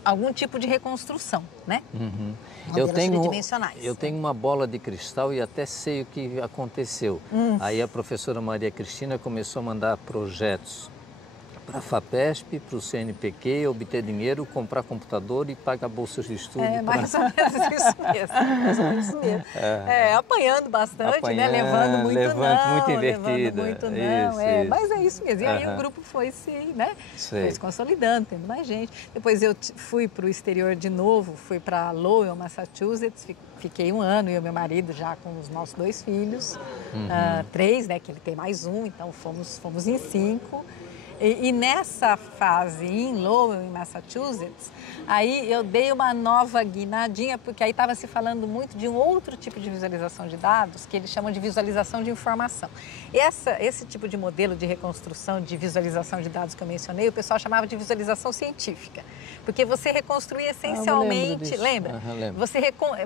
algum tipo de reconstrução, né? Uhum. Tridimensionais. Eu tenho uma bola de cristal e até sei o que aconteceu. Aí a professora Maria Cristina começou a mandar projetos para a FAPESP, para o CNPq, obter dinheiro, comprar computador e pagar bolsas de estudo. Mais ou menos isso mesmo. Mais ou menos isso mesmo. Apanhando bastante, né? Levando muito invertida. Levando muito não. Isso. Mas é isso mesmo. E aí o grupo foi se consolidando, tendo mais gente. Depois eu fui para o exterior de novo, fui para Lowell, Massachusetts, fiquei 1 ano, eu e meu marido já com os nossos 2 filhos, 3, né? Que ele tem mais um, então fomos em 5. E nessa fase em Lowell, em Massachusetts, aí eu dei uma nova guinadinha, porque aí estava se falando muito de um outro tipo de visualização de dados, que eles chamam de visualização de informação. Esse tipo de modelo de reconstrução, de visualização de dados que eu mencionei, o pessoal chamava de visualização científica, porque você reconstruía essencialmente, lembra? Lembro.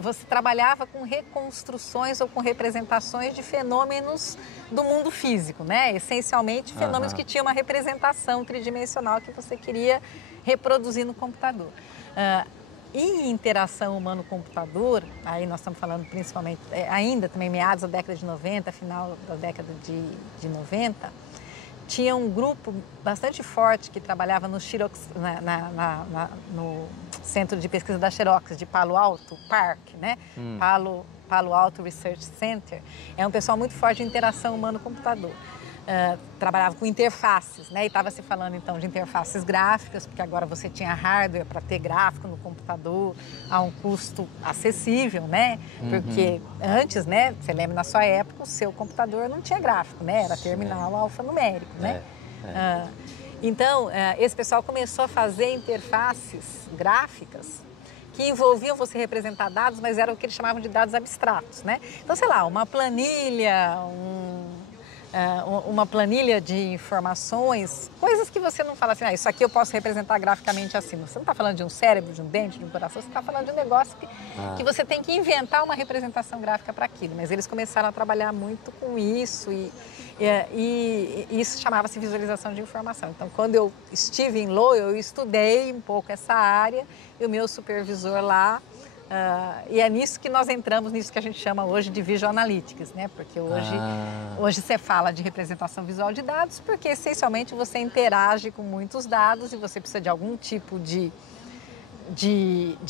Você trabalhava com reconstruções ou com representações de fenômenos do mundo físico, né? Essencialmente fenômenos que tinham uma representação tridimensional que você queria reproduzir no computador. Em interação humano-computador, aí nós estamos falando principalmente, ainda também meados da década de 90, final da década de 90, tinha um grupo bastante forte que trabalhava no Xerox, no Centro de Pesquisa da Xerox de Palo Alto, PARC, né? Palo Alto Research Center. É um pessoal muito forte de interação humano-computador. Trabalhava com interfaces, né? E estava se falando então de interfaces gráficas, porque agora você tinha hardware para ter gráfico no computador a um custo acessível, né? Porque antes, né? Você lembra na sua época, o seu computador não tinha gráfico, né? Era terminal alfanumérico, né? Então, esse pessoal começou a fazer interfaces gráficas que envolviam você representar dados, mas eram o que eles chamavam de dados abstratos, né? Então, sei lá, uma planilha, uma planilha de informações, coisas que você não fala assim, isso aqui eu posso representar graficamente assim. Você não está falando de um cérebro, de um dente, de um coração, você está falando de um negócio que você tem que inventar uma representação gráfica para aquilo. Mas eles começaram a trabalhar muito com isso e isso chamava-se visualização de informação. Então, quando eu estive em Lowell, eu estudei um pouco essa área e o meu supervisor lá, e é nisso que nós entramos, nisso que a gente chama hoje de Visual Analytics, né? Porque hoje você fala de representação visual de dados, porque essencialmente você interage com muitos dados e você precisa de algum tipo de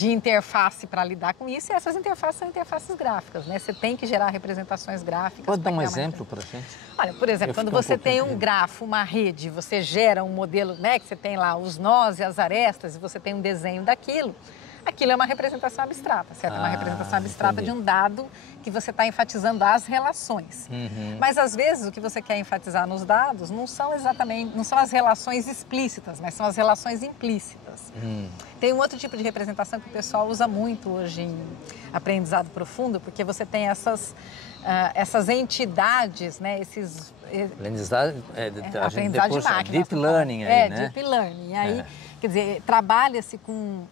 interface para lidar com isso, e essas interfaces são interfaces gráficas, né? Você tem que gerar representações gráficas. Pode dar um exemplo para a gente? Olha, por exemplo, quando você tem um grafo, uma rede, você gera um modelo, né? Que você tem lá os nós e as arestas, e você tem um desenho daquilo. Aquilo é uma representação abstrata, certo? É uma representação abstrata de um dado que você está enfatizando as relações. Mas, às vezes, o que você quer enfatizar nos dados não são as relações explícitas, mas são as relações implícitas. Tem um outro tipo de representação que o pessoal usa muito hoje em aprendizado profundo, porque você tem essas entidades, né? Aprendizagem de máquina. Deep learning aí, né? Deep learning. Aí, quer dizer, trabalha-se com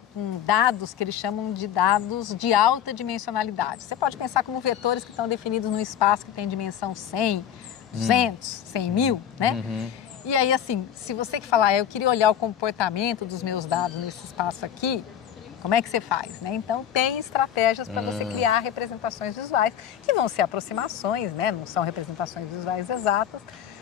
dados que eles chamam de dados de alta dimensionalidade. Você pode pensar como vetores que estão definidos num espaço que tem dimensão 100, 200, 100 mil, né? E aí, assim, se você que falar, eu queria olhar o comportamento dos meus dados nesse espaço aqui, como é que você faz, né? Então, tem estratégias para você criar representações visuais, que vão ser aproximações, né? Não são representações visuais exatas,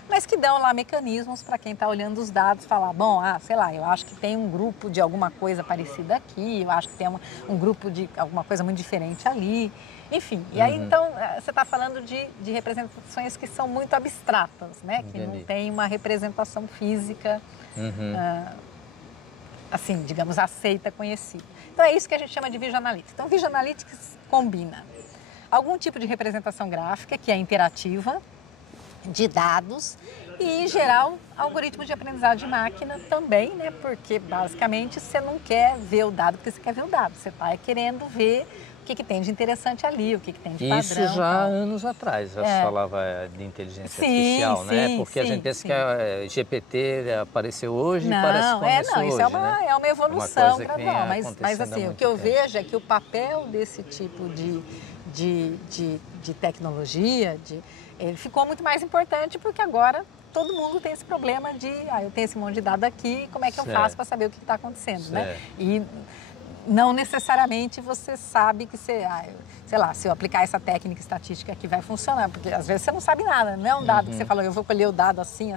mas que dão lá mecanismos para quem está olhando os dados falar, bom, sei lá, eu acho que tem um grupo de alguma coisa parecida aqui, eu acho que tem um grupo de alguma coisa muito diferente ali, enfim. E aí, então, você está falando de representações que são muito abstratas, né? Que não tem uma representação física, assim, digamos, aceita, conhecida. Então, é isso que a gente chama de Visual Analytics. Então, Visual Analytics combina algum tipo de representação gráfica, que é interativa, de dados, e, em geral, algoritmos de aprendizado de máquina também, né? Porque, basicamente, você não quer ver o dado porque você quer ver o dado. Você está querendo ver o que tem de interessante ali, o que tem de padrão. Isso já há anos atrás, já se falava de inteligência artificial, né? Porque a gente pensa que a GPT apareceu hoje e parece que começou isso hoje, né? É uma evolução gradual, mas assim, o que eu vejo é que o papel desse tipo de tecnologia, ele ficou muito mais importante porque agora todo mundo tem esse problema de, eu tenho esse monte de dado aqui, como é que eu faço para saber o que está acontecendo, né? E não necessariamente você sabe que sei lá, se eu aplicar essa técnica estatística aqui vai funcionar, porque às vezes você não sabe nada, não é um dado que você falou, eu vou colher o dado assim,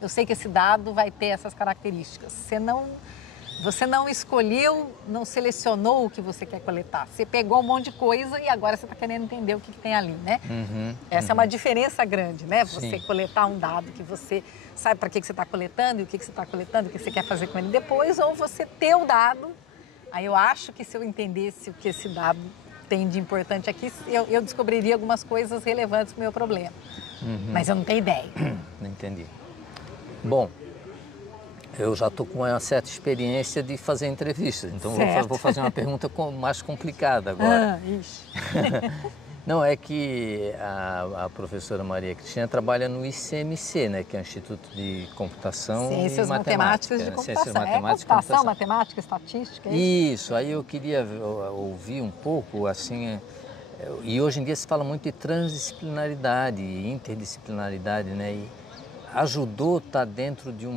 eu sei que esse dado vai ter essas características. Você não escolheu, não selecionou o que você quer coletar. Você pegou um monte de coisa e agora você está querendo entender o que tem ali, né? Essa é uma diferença grande, né? Você coletar um dado que você sabe para que você está coletando e o que você está coletando, o que você quer fazer com ele depois, ou você ter o dado. Aí eu acho que se eu entendesse o que esse dado tem de importante aqui, eu descobriria algumas coisas relevantes para o meu problema. Mas eu não tenho ideia. Não entendi. Bom, eu já estou com uma certa experiência de fazer entrevistas, então vou fazer uma pergunta mais complicada agora. Não, é que a professora Maria Cristina trabalha no ICMC, né, que é o Instituto de Computação Ciências e Matemática. Matemáticas de Computação. Ciências Matemáticas computação, matemática, estatística. Isso, aí eu queria ouvir um pouco, assim, e hoje em dia se fala muito de transdisciplinaridade, interdisciplinaridade, né, e ajudou a estar dentro de um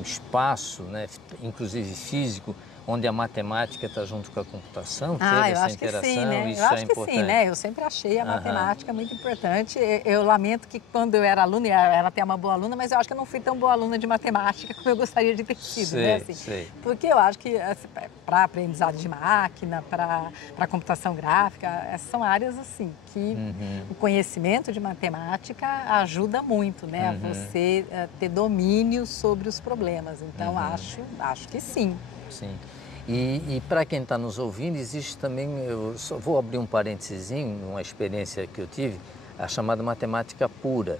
espaço, né, inclusive físico, onde a matemática está junto com a computação, teve essa interação, sim, né? isso eu acho é que importante. sim, né? Eu sempre achei a matemática muito importante. Eu lamento que quando eu era aluna, ela tem uma boa aluna, mas eu acho que eu não fui tão boa aluna de matemática como eu gostaria de ter sido, né? Assim, porque eu acho que para aprendizado de máquina, para computação gráfica, essas são áreas assim que o conhecimento de matemática ajuda muito, né? A você ter domínio sobre os problemas. Então acho que sim. Sim. E para quem está nos ouvindo, existe também, eu só vou abrir um parênteses, uma experiência que eu tive, a chamada matemática pura.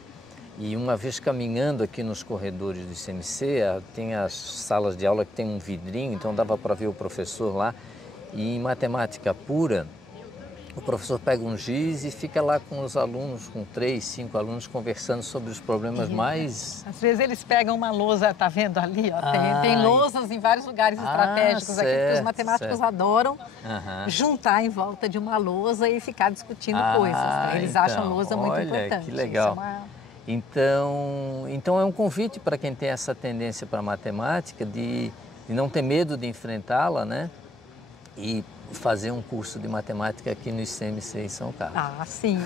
E uma vez caminhando aqui nos corredores do ICMC, tem as salas de aula que tem um vidrinho, então dava para ver o professor lá. E em matemática pura, o professor pega um giz e fica lá com os alunos, com 3, 5 alunos, conversando sobre os problemas mais... Às vezes eles pegam uma lousa, tá vendo ali? Ó, tem lousas em vários lugares estratégicos aqui, que os matemáticos adoram juntar em volta de uma lousa e ficar discutindo coisas. Né? Eles acham lousa muito importante. Que legal. Então é um convite para quem tem essa tendência para a matemática de não ter medo de enfrentá-la, né? E fazer um curso de matemática aqui no ICMC em São Carlos. Sim,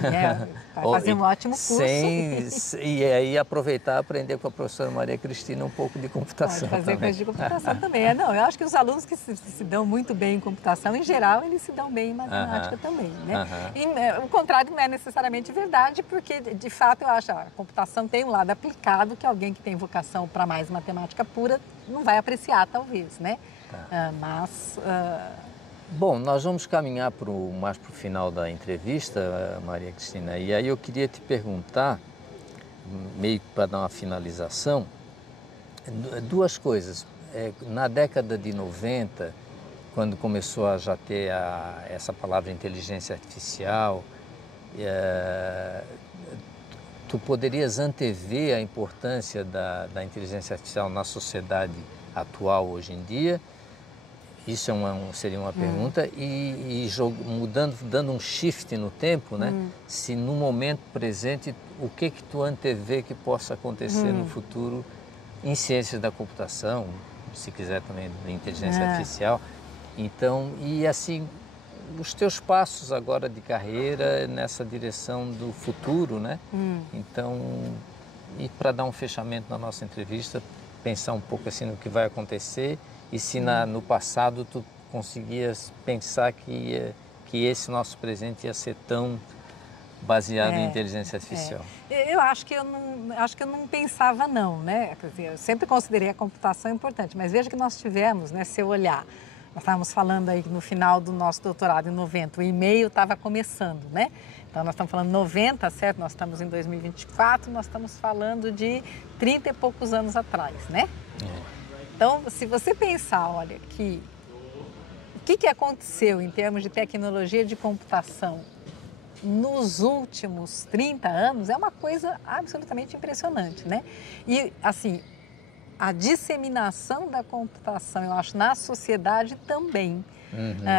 vai fazer um ótimo curso. E aí aproveitar e aprender com a professora Maria Cristina um pouco de computação. Pode fazer coisa de computação também. Eu acho que os alunos que se dão muito bem em computação, em geral, eles se dão bem em matemática também, né? E o contrário não é necessariamente verdade, porque de fato eu acho que a computação tem um lado aplicado que alguém que tem vocação para mais matemática pura não vai apreciar, talvez, né? Bom, nós vamos caminhar mais para o final da entrevista, Maria Cristina, e aí eu queria te perguntar, meio para dar uma finalização, duas coisas. Na década de 90, quando começou a já ter essa palavra inteligência artificial, tu poderias antever a importância da inteligência artificial na sociedade atual hoje em dia? Isso seria uma pergunta. E dando um shift no tempo, né? Se no momento presente, o que tu antevê que possa acontecer no futuro em ciências da computação, se quiser também de inteligência artificial. Então, e assim, os teus passos agora de carreira nessa direção do futuro, né? Então, e para dar um fechamento na nossa entrevista, pensar um pouco assim no que vai acontecer. E se no passado tu conseguias pensar que esse nosso presente ia ser tão baseado em inteligência artificial? Eu acho que eu não pensava não, né? Quer dizer, eu sempre considerei a computação importante, mas veja que nós tivemos, né? Se eu olhar, nós estávamos falando aí no final do nosso doutorado em 90, o e-mail estava começando, né? Então nós estamos falando 90, certo? Nós estamos em 2024, nós estamos falando de 30 e poucos anos atrás, né? Então, se você pensar, olha, que que aconteceu em termos de tecnologia de computação nos últimos 30 anos é uma coisa absolutamente impressionante, né? E, assim, a disseminação da computação, eu acho, na sociedade também.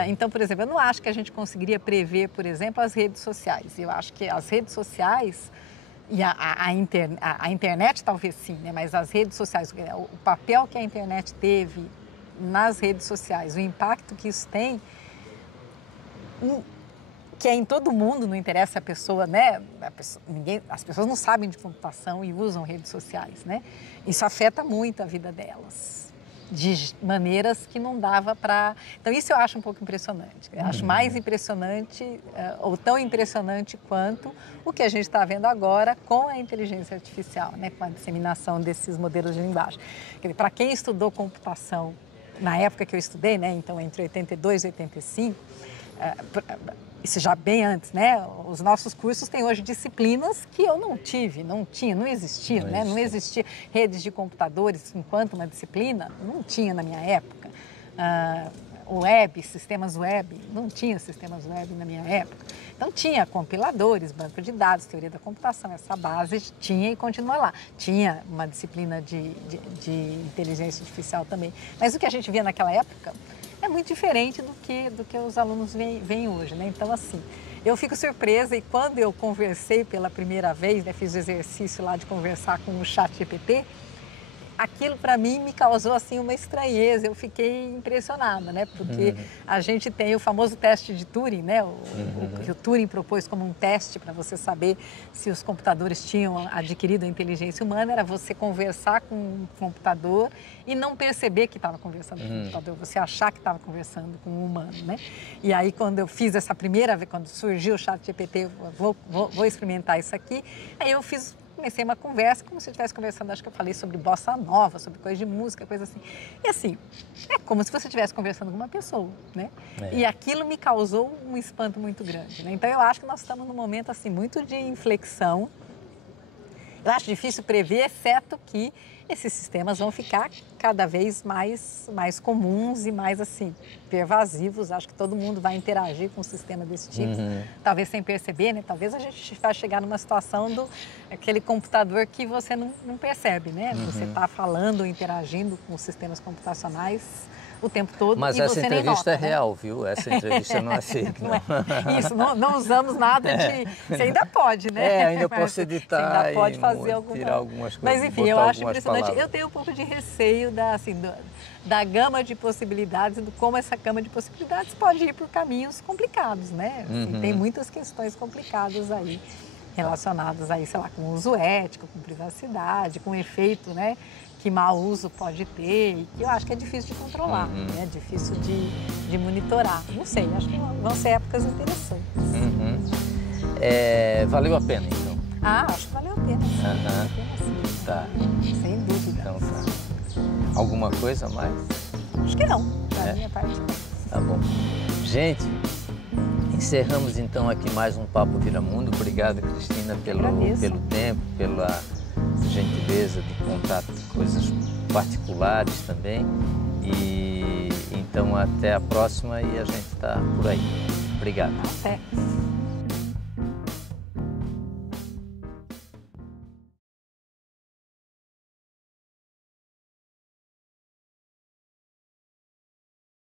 Então, por exemplo, eu não acho que a gente conseguiria prever, por exemplo, as redes sociais. Eu acho que as redes sociais e a internet talvez sim, né? Mas as redes sociais, o papel que a internet teve nas redes sociais, o impacto que isso tem, que é em todo mundo, não interessa a pessoa, né? As pessoas não sabem de computação e usam redes sociais, né? Isso afeta muito a vida delas, de maneiras que não dava para... Então, isso eu acho um pouco impressionante. Eu acho mais impressionante, ou tão impressionante quanto o que a gente está vendo agora com a inteligência artificial, né? Com a disseminação desses modelos de linguagem. Para quem estudou computação na época que eu estudei, né? Então, entre 82 e 85, isso já bem antes, né? Os nossos cursos têm hoje disciplinas que eu não tive, não existiam, né? Não existia redes de computadores enquanto uma disciplina, não tinha na minha época. Sistemas web, não tinha sistemas web na minha época. Então tinha compiladores, banco de dados, teoria da computação, essa base tinha e continua lá. Tinha uma disciplina de inteligência artificial também. Mas o que a gente via naquela época é muito diferente do que os alunos veem hoje, né? Então, assim, eu fico surpresa e quando eu conversei pela primeira vez, né, fiz o exercício lá de conversar com o ChatGPT, aquilo para mim me causou assim uma estranheza, eu fiquei impressionada, né? Porque a gente tem o famoso teste de Turing, né? O Turing propôs como um teste para você saber se os computadores tinham adquirido a inteligência humana, era você conversar com um computador e não perceber que estava conversando com o computador, você achar que estava conversando com um humano, né? E aí quando eu fiz essa primeira vez, quando surgiu o ChatGPT, vou experimentar isso aqui, aí eu comecei uma conversa, como se eu estivesse conversando, acho que eu falei sobre bossa nova, sobre coisa de música, coisa assim. E assim, é como se você estivesse conversando com uma pessoa, né? E aquilo me causou um espanto muito grande, né? Então eu acho que nós estamos num momento assim muito de inflexão. Eu acho difícil prever, exceto que esses sistemas vão ficar cada vez mais comuns e mais assim, pervasivos. Acho que todo mundo vai interagir com um sistema desse tipo, talvez sem perceber, né? Talvez a gente vai chegar numa situação aquele computador que você não percebe, né? Você está falando, interagindo com os sistemas computacionais o tempo todo. Mas e essa você entrevista nem nota, é real, viu? Essa entrevista não é fake. Não é. Isso, não usamos nada de... Você ainda pode, né? Ainda posso editar, você ainda pode fazer tirar algumas coisas. Mas enfim, eu acho impressionante. Palavras. Eu tenho um pouco de receio da gama de possibilidades, de como essa gama de possibilidades pode ir por caminhos complicados, né? Assim, tem muitas questões complicadas aí, relacionadas aí, sei lá, com uso ético, com privacidade, com efeito, né? Que mau uso pode ter e que eu acho que é difícil de controlar, né? É difícil de monitorar. Não sei, acho que vão ser épocas interessantes. Valeu a pena, então? Acho que valeu a pena. Valeu a pena, sim. Tá. Sem dúvida. Então tá. Alguma coisa a mais? Acho que não, da minha parte. Tá bom. Gente, encerramos então aqui mais um Papo Viramundo. Obrigado, Cristina, pelo tempo, pela gentileza de contar coisas particulares também. E então até a próxima e a gente está por aí. Obrigado. Até.